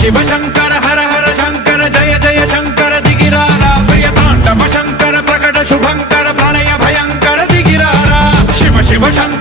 शिव शंकर हर हर शंकर जय जय शंकर दिगिरारा प्रियतांडव शंकर प्रकट शुभंकर प्रणय भयंकर दिगिरारा शिव शिव शंकर